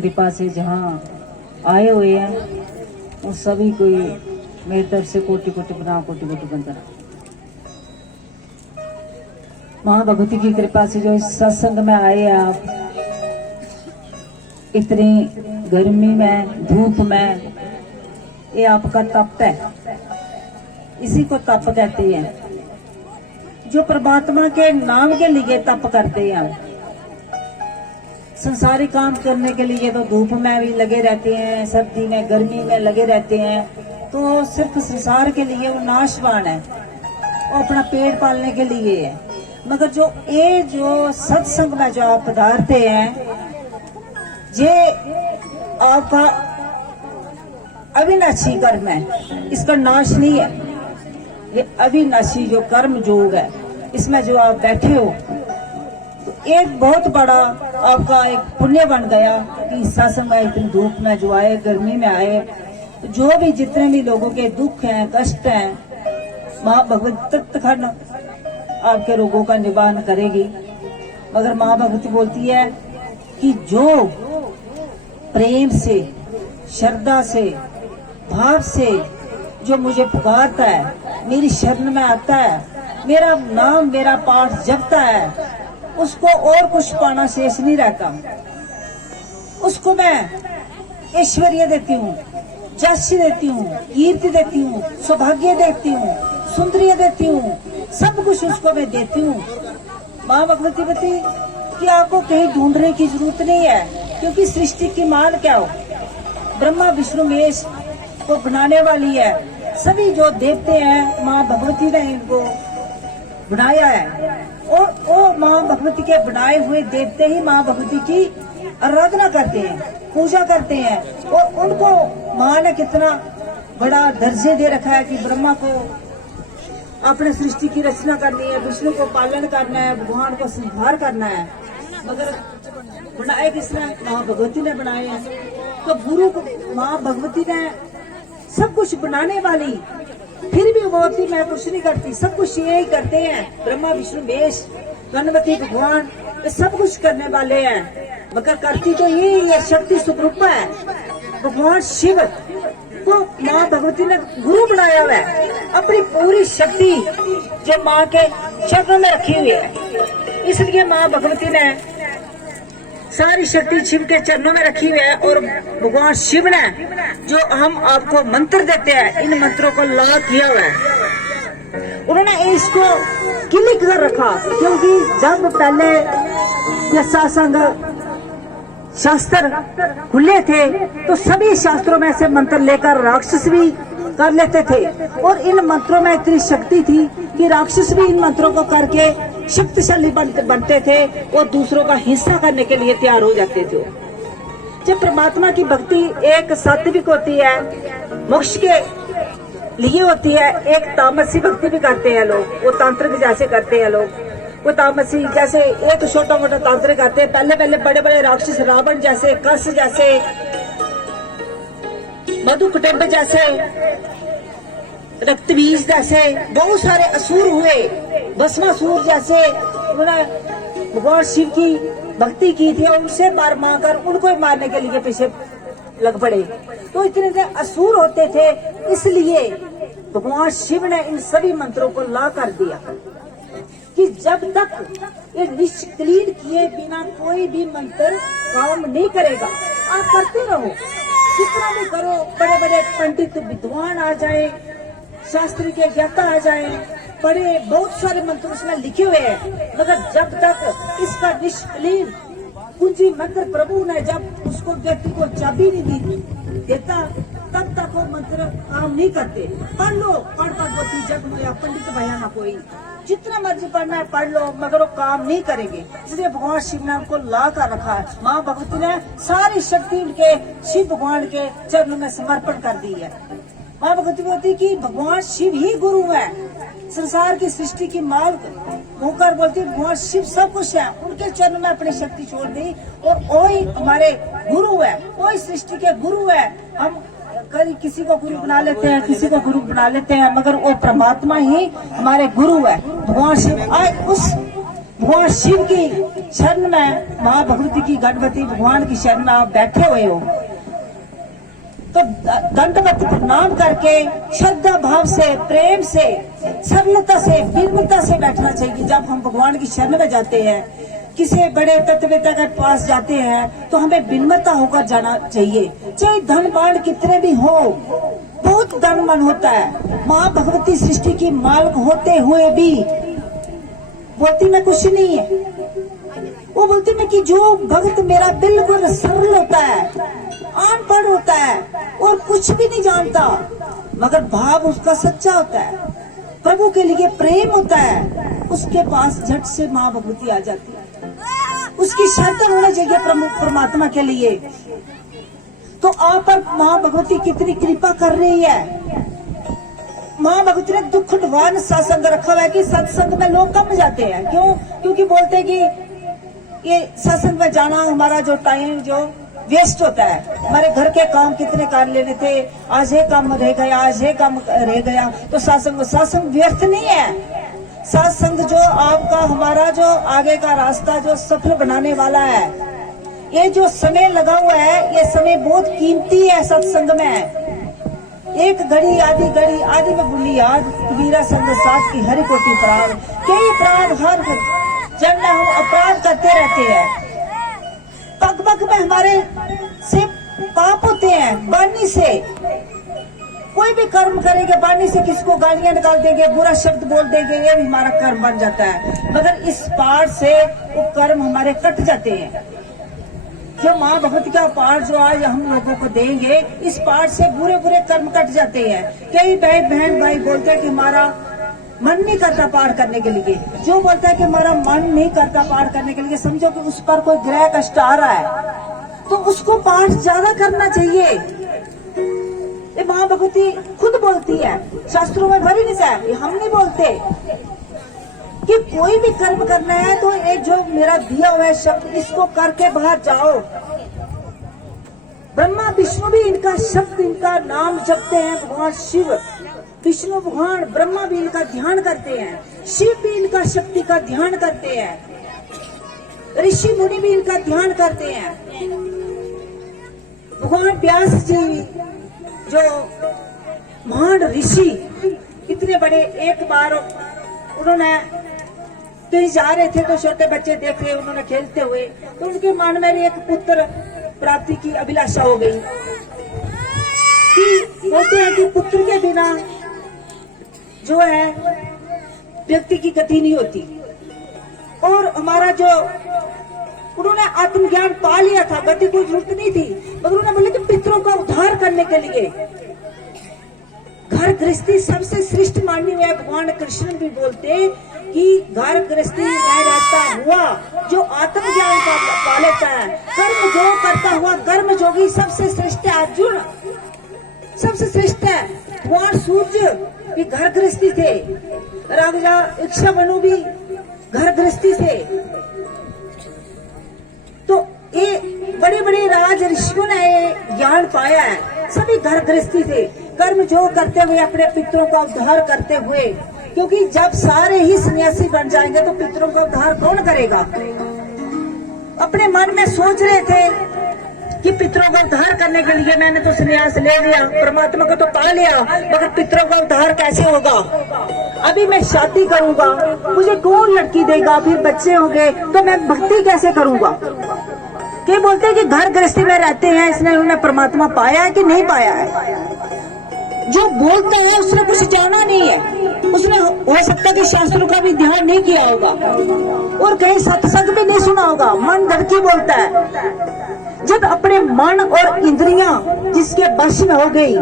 कृपा से जहाँ आए हुए हैं वो सभी को मेरी तरफ से कोटि कोटि प्रणाम, कोटि कोटि वंदना। माँ भगवती की कृपा से जो इस सत्संग में आए आप, इतनी गर्मी में, धूप में, ये आपका तप है, इसी को तप कहते हैं। जो परमात्मा के नाम के लिए तप करते हैं, संसारिक काम करने के लिए तो धूप में भी लगे रहते हैं, सर्दी में, गर्मी में लगे रहते हैं, तो सिर्फ संसार के लिए वो नाशवान है, वो अपना पेट पालने के लिए है। मगर जो सत्संग में जो आप पधारते हैं, ये आपका अविनाशी कर्म है, इसका नाश नहीं है। ये अविनाशी जो कर्म योग है, इसमें जो आप बैठे हो, तो एक बहुत बड़ा आपका एक पुण्य बन गया कि सत्संग में इतनी धूप में जो आए, गर्मी में आए, तो जो भी जितने भी लोगों के दुख हैं, कष्ट हैं, माँ भगवती तत्क्षण आपके रोगों का निवारण करेगी। मगर माँ भगवती बोलती है कि जो प्रेम से, श्रद्धा से, भाव से जो मुझे पुकारता है, मेरी शरण में आता है, मेरा नाम, मेरा पाठ जपता है, उसको और कुछ पाना शेष नहीं रहता। उसको मैं ऐश्वर्य देती हूँ, यश देती हूँ, कीर्ति देती हूँ, सौभाग्य देती हूँ, सुंदरिय देती हूँ, सब कुछ उसको मैं देती हूँ। माँ भगवती बती कि आपको कहीं ढूंढने की जरूरत नहीं है, क्योंकि सृष्टि की माल क्या हो, ब्रह्मा विष्णु महेश को बनाने वाली है। सभी जो देवते हैं, माँ भगवती ने इनको बनाया है, और वो माँ भगवती के बनाए हुए देवते ही माँ भगवती की आराधना करते हैं, पूजा करते हैं। और उनको माँ ने कितना बड़ा दर्जे दे रखा है कि ब्रह्मा को अपने सृष्टि की रचना करनी है, विष्णु को पालन करना है, भगवान को संहार करना है। मगर बनाए किसने? माँ भगवती ने बनाए हैं। तो गुरु को माँ भगवती ने सब कुछ बनाने वाली, फिर भी वो होती मैं कुछ नहीं करती, सब कुछ ये ही करते हैं। ब्रह्मा विष्णु महेश, गणपति भगवान, ये सब कुछ करने वाले हैं, मगर करती तो ये शक्ति स्वरूप है। भगवान शिव को माँ भगवती ने गुरु बनाया हुआ है, अपनी पूरी शक्ति जो माँ के चरणों में रखी हुई है। इसलिए माँ भगवती ने सारी शक्ति शिव के चरणों में रखी हुई है। और भगवान शिव ने जो हम आपको मंत्र देते हैं, इन मंत्रों को लॉक किया हुआ है। उन्होंने इसको क्लिक कर रखा, क्योंकि जब पहले ये सत्संग शास्त्र खुले थे तो सभी शास्त्रों में से मंत्र लेकर राक्षस भी कर लेते थे, और इन मंत्रों में इतनी शक्ति थी कि राक्षस भी इन मंत्रों को करके शक्तिशाली बनते थे और दूसरों का हिंसा करने के लिए तैयार हो जाते थे। जब परमात्मा की भक्ति एक सात्विक होती है, मोक्ष के लिए होती है, एक तामसी भक्ति भी करते हैं लोग, वो तांत्रिक जैसे करते हैं लोग। वो तामसी जैसे एक छोटा मोटा तांत्रिक करते हैं, पहले पहले बड़े बड़े राक्षस रावण जैसे, कस जैसे, मधुकुटुंब जैसे, रक्तबीज जैसे बहुत सारे असुर हुए, भस्मासुर जैसे। उन्होंने भगवान शिव की भक्ति की थी और उनसे मार मार उनको मारने के लिए पीछे लग पड़े। तो इतने असुर होते थे, इसलिए भगवान शिव ने इन सभी मंत्रों को ला कर दिया कि जब तक ये निष्क्रिय किए बिना कोई भी मंत्र काम नहीं करेगा। आप करते रहो, कितना भी करो, बड़े बड़े पंडित विद्वान आ जाए, शास्त्र के ज्ञाता आ जाए, बड़े बहुत सारे मंत्र उसमें लिखे हुए हैं, मगर जब तक इसका निष्क्रिय कुंजी मंत्र प्रभु ने जब उसको व्यक्ति को चाबी नहीं देता, तब तक वो मंत्र काम नहीं करते। पढ़ लो, पढ़ भगवती जग में या पंडित भया ना कोई, जितना मर्जी पढ़ना है पढ़ लो, मगर वो काम नहीं करेंगे। इसलिए भगवान शिव ने उनको ला कर रखा है। माँ भगवती ने सारी शक्ति उनके शिव भगवान के चरणों में समर्पण कर दी है। माँ भगवती बोलती कि भगवान शिव ही गुरु है, संसार की सृष्टि की मालिक होकर बोलती भगवान शिव सब कुछ है, उनके चरणों में अपनी शक्ति छोड़ दी और वही हमारे गुरु है, वही सृष्टि के गुरु है। हम कभी किसी को गुरु बना लेते हैं, किसी को गुरु बना लेते हैं, मगर वो परमात्मा ही हमारे गुरु है। भगवान शिव आज उस भगवान शिव की शरण में, माँ भगवती की, गणपति भगवान की शरण में आप बैठे हुए हो, तो दंडवत प्रणाम करके श्रद्धा भाव से, प्रेम से, सरलता से, विनम्रता से बैठना चाहिए। जब हम भगवान की शरण में जाते हैं, किसी बड़े तत्ववेता के पास जाते हैं, तो हमें विनम्रता होकर जाना चाहिए। चाहे धन बाण कितने भी हो, बहुत धन मन होता है, माँ भगवती सृष्टि की मालिक होते हुए भी बोलती मैं कुछ नहीं है। वो बोलती मैं कि जो भक्त मेरा बिल्कुल सरल होता है, अनपढ़ होता है और कुछ भी नहीं जानता, मगर भाव उसका सच्चा होता है, प्रभु के लिए प्रेम होता है, उसके पास झट से माँ भगवती आ जाती है। उसकी श्रद्धा होना चाहिए परमात्मा के लिए। तो आप पर माँ भगवती कितनी कृपा कर रही है। माँ भगवती ने दुख ढवान सत्संग रखा हुआ है कि सत्संग में लोग कम जाते हैं। क्यों? क्योंकि बोलते हैं कि ये सत्संग में जाना हमारा जो टाइम जो वेस्ट होता है, हमारे घर के काम कितने कर लेने थे, आज ये काम रह गया, आज ये काम रह गया, तो सत्संग व्यर्थ नहीं है। सत्संग जो आपका, हमारा जो आगे का रास्ता जो सफल बनाने वाला है, ये जो समय लगा हुआ है, ये समय बहुत कीमती है। सत्संग में एक घड़ी आदि में बुली याद, कबीरा संग साथ की हरि कोटि प्राण। कई अपराध हर जन्म हम अपराध करते रहते हैं, पग पग में हमारे से पाप होते हैं। बानी से कोई भी कर्म करेंगे, बानी से किसको गालियां निकाल देंगे, बुरा शब्द बोल देंगे, ये भी हमारा कर्म बन जाता है। मगर इस पाठ से वो कर्म हमारे कट जाते हैं। जो माँ भगवती का पाठ जो आज हम लोगों को देंगे, इस पाठ से बुरे बुरे कर्म कट जाते हैं। कई बहन भाई बोलते हैं कि हमारा मन नहीं करता पाठ करने के लिए। जो बोलता है कि हमारा मन नहीं करता पाठ करने के लिए, समझो कि उस पर कोई ग्रह कष्ट आ रहा है, तो उसको पाठ ज्यादा करना चाहिए। ये माँ भगवती खुद बोलती है, शास्त्रों में भरी नहीं है, हम नहीं बोलते कि कोई भी कर्म करना है तो ये जो मेरा दिया हुआ है शब्द, इसको करके बाहर जाओ। ब्रह्मा विष्णु भी इनका शब्द, इनका नाम जपते हैं। भगवान शिव, विष्णु भगवान, ब्रह्मा भी इनका ध्यान करते हैं, शिव भी इनका शक्ति का ध्यान करते हैं, ऋषि मुनि भी इनका ध्यान करते हैं। भगवान व्यास जी जो महान ऋषि, इतने बड़े, एक बार उन्होंने कहीं जा रहे थे तो छोटे बच्चे देख रहे, उन्होंने खेलते हुए, तो उनके मन में एक पुत्र प्राप्ति की अभिलाषा हो गई। कि बोलते हैं कि पुत्र के बिना जो है व्यक्ति की गति नहीं होती। और हमारा जो उन्होंने आत्मज्ञान पा लिया था, गति कोई जरूरत नहीं थी, मगर उन्होंने बोले कि पितरों का उद्धार करने के लिए घर गृहस्थी सबसे श्रेष्ठ मानी हुई है। भगवान कृष्ण भी बोलते कि घर गृहस्थी में रहता हुआ जो आत्मज्ञान पा लेता है, कर्म जो करता हुआ कर्म जोगी सबसे श्रेष्ठ है। अर्जुन सबसे श्रेष्ठ है। भगवान सूर्य भी घर गृहस्थी थे, राजा इच्छामनु भी घर गृहस्थी थे। तो ये बड़े बड़े राज ऋषियों ने ज्ञान पाया है, सभी घर गृहस्थी थे, कर्म जो करते हुए अपने पितरों का उद्धार करते हुए। क्योंकि जब सारे ही सन्यासी बन जाएंगे तो पितरों का उद्धार कौन करेगा। अपने मन में सोच रहे थे कि पितरों का उद्धार करने के लिए मैंने तो सन्यास ले लिया, परमात्मा को तो पा लिया, मगर पितरों का उद्धार कैसे होगा। अभी मैं शादी करूंगा, मुझे कौन लड़की देगा, फिर बच्चे होंगे, तो मैं भक्ति कैसे करूंगा। के बोलते हैं कि घर गृहस्थी में रहते हैं, इसने उन्होंने परमात्मा पाया है कि नहीं पाया है। जो बोलता है उसने कुछ जाना नहीं है, उसने हो सकता है कि शास्त्रों का भी ध्यान नहीं किया होगा और कहीं सत्संग भी नहीं सुना होगा। मन धड़की बोलता है। जब अपने मन और इंद्रियां जिसके वश में हो गई,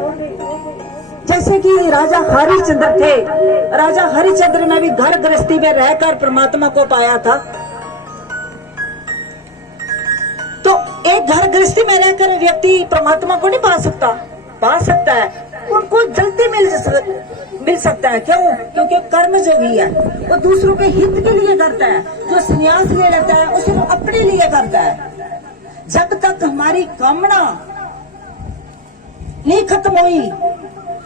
जैसे कि राजा हरिश्चंद्र थे, राजा हरिश्चंद्र ने भी घर गृहस्थी में रहकर परमात्मा को पाया था। तो एक घर गृहस्थी में रहकर व्यक्ति परमात्मा को नहीं पा सकता, पा सकता है, उनको जल्दी मिल सकता है। क्यों? क्योंकि कर्म जोगी है, वो दूसरों के हित के लिए करता है। जो संन्यास ले लेता है उसे वो अपने लिए करता है। जब तक हमारी कामना नहीं खत्म हुई,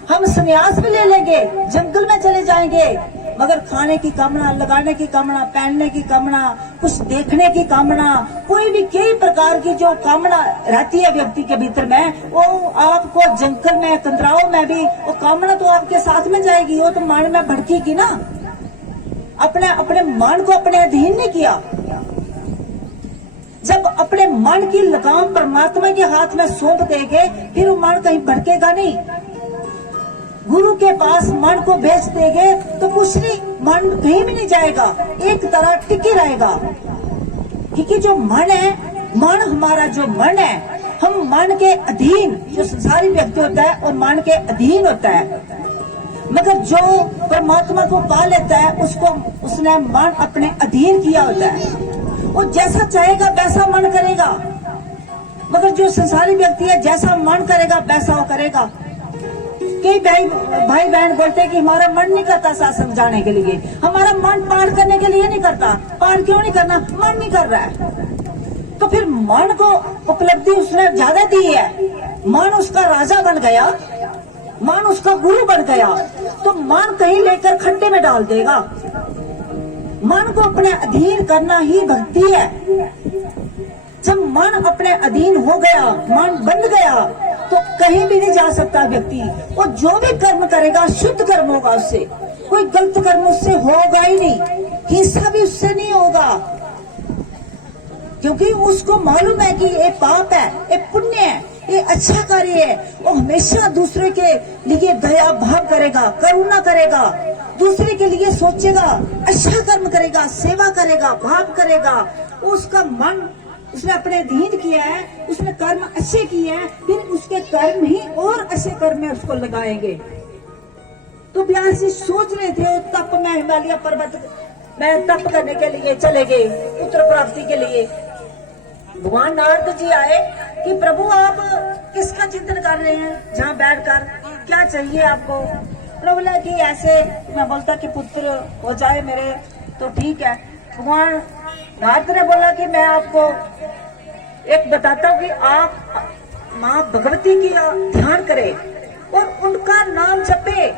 हम संन्यास भी ले लेंगे, जंगल में चले जाएंगे, मगर खाने की कामना, लगाने की कामना, पहनने की कामना, कुछ देखने की कामना, कोई भी कई प्रकार की जो कामना रहती है व्यक्ति के भीतर में, वो आपको जंगल में, कंदराओं में भी वो कामना तो आपके साथ में जाएगी, वो तो मन में भड़केगी ना। अपने अपने मन को अपने अधीन नहीं किया। जब अपने मन की लगाम परमात्मा के हाथ में सौंप देंगे, फिर वो मन कहीं भड़केगा नहीं। गुरु के पास मन को भेज देंगे तो कुछ नहीं, मन कहीं भी नहीं जाएगा, एक तरह टिकी रहेगा। क्योंकि जो मन है, मन हमारा जो मन है, हम मन के अधीन, जो संसारी व्यक्ति होता है वो मन के अधीन होता है। मगर जो परमात्मा को पा लेता है, उसको उसने मन अपने अधीन किया होता है। वो जैसा चाहेगा वैसा मन करेगा। मगर जो संसारी व्यक्ति है, जैसा मन करेगा वैसा वो करेगा। कई भाई बहन बोलते हैं कि हमारा मन नहीं करता सत्संग जाने के लिए, हमारा मन पाठ करने के लिए नहीं करता। पाठ क्यों नहीं करना? मन नहीं कर रहा है। तो फिर मन को उपलब्धि उसने ज्यादा दी है, मन उसका राजा बन गया, मन उसका गुरु बन गया, तो मन कहीं लेकर खड्डे में डाल देगा। मन को अपने अधीन करना ही भक्ति है। जब मन अपने अधीन हो गया, मन बन गया, तो कहीं भी नहीं जा सकता व्यक्ति। वो जो भी कर्म करेगा शुद्ध कर्म होगा, उससे कोई गलत कर्म उससे होगा ही नहीं, हिस्सा भी उससे नहीं होगा। क्योंकि उसको मालूम है कि ये पाप है, ये पुण्य है, ये अच्छा कार्य है। वो हमेशा दूसरे के लिए दया भाव करेगा, करुणा करेगा, दूसरे के लिए सोचेगा, अच्छा कर्म करेगा, सेवा करेगा, भाव करेगा। उसका मन उसने अपने अधीन किया है, उसने कर्म अच्छे किए हैं, फिर उसके कर्म ही और अच्छे कर्म में उसको लगाएंगे। तो व्यास जी सोच रहे थे, तप में हिमालय पर्वत में तप करने के लिए चले गए, पुत्र प्राप्ति के लिए। भगवान नारद जी आए कि प्रभु आप किसका चिंतन कर रहे हैं जहाँ बैठकर, क्या चाहिए आपको? प्रभु बोला कि ऐसे, मैं बोलता कि पुत्र हो जाए मेरे तो ठीक है। भगवान नारद ने बोला कि मैं आपको एक बताता हूँ कि आप माँ भगवती की ध्यान करें और उनका नाम जपे।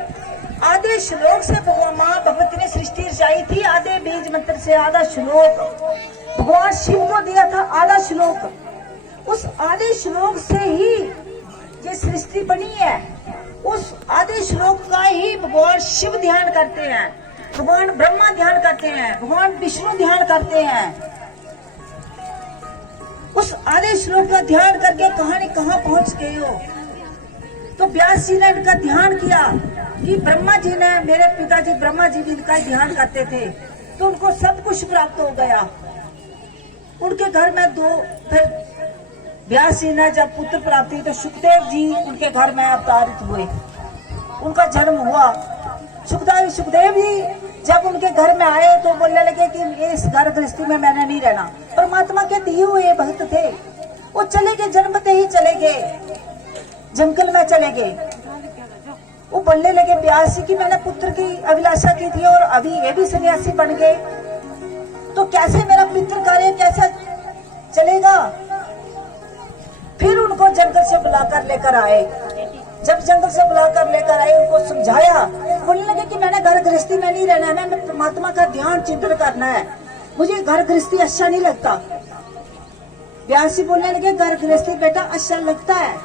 आधे श्लोक से भगवान माँ भगवती ने सृष्टि रचाई थी, आधे बीज मंत्र से आधा श्लोक भगवान शिव को दिया था, आधा श्लोक। उस आधे श्लोक से ही ये सृष्टि बनी है। उस आधे श्लोक का ही भगवान शिव ध्यान करते हैं, भगवान ब्रह्मा ध्यान करते हैं, भगवान विष्णु ध्यान करते हैं। उस आधे श्लोक का ध्यान करके कहानी कहाँ पहुंच गई हो। तो व्यास जी ने इनका ध्यान किया कि ब्रह्मा जी ने, मेरे पिताजी ब्रह्मा जी भी इनका ध्यान करते थे, तो उनको सब कुछ प्राप्त हो गया। उनके घर में फिर व्यास जी ने जब पुत्र प्राप्ति, तो सुखदेव जी उनके घर में अवतारित हुए, उनका जन्म हुआ। सुखदेव जी जब उनके घर में आए तो बोलने लगे कि इस घर गृहस्थी में मैंने नहीं रहना। परमात्मा के दिए हुए भक्त थे, वो चले गए, जन्मते ही चले गए, जंगल में चले गए। वो बोलने लगे व्यास जी की मैंने पुत्र की अभिलाषा की थी और अभी ये भी सन्यासी बन गए, तो कैसे मेरा पितृ कार्य कैसे चलेगा? फिर उनको जंगल से बुलाकर लेकर आए। जब जंगल से बुलाकर लेकर आए, उनको समझाया, बोलने लगे कि मैंने घर गृहस्थी में नहीं रहना है, मैं परमात्मा का ध्यान चिंतन करना है, मुझे घर गृहस्थी अच्छा नहीं लगता। व्यास जी बोलने लगे घर गृहस्थी बेटा अच्छा लगता है,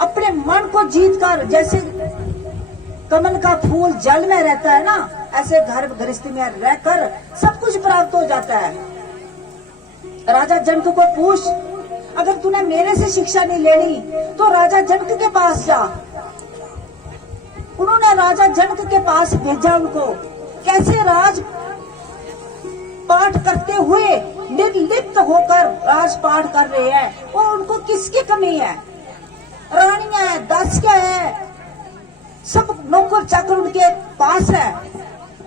अपने मन को जीत कर, जैसे कमल का फूल जल में रहता है ना, ऐसे घर गृहस्थी में रहकर सब कुछ प्राप्त हो जाता है। राजा जनक को पूछ, अगर तूने मेरे से शिक्षा नहीं लेनी तो राजा जनक के पास जा। उन्होंने राजा जनक के पास भेजा उनको। कैसे राज पाठ करते हुए निर्लिप्त होकर राजपाठ कर रहे हैं, और उनको किसकी कमी है? रानियां है, दासियां है, सब नौकर चाकर उनके पास है।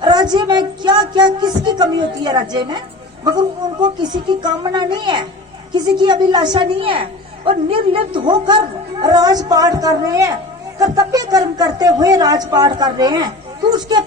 राज्य में क्या क्या किसकी कमी होती है राज्य में? मगर उनको किसी की कामना नहीं है, किसी की अभिलाषा नहीं है, और निर्लिप्त होकर राजपाठ कर रहे हैं, कर्तव्य कर्म करते हुए राजपाठ कर रहे हैं। तो उसके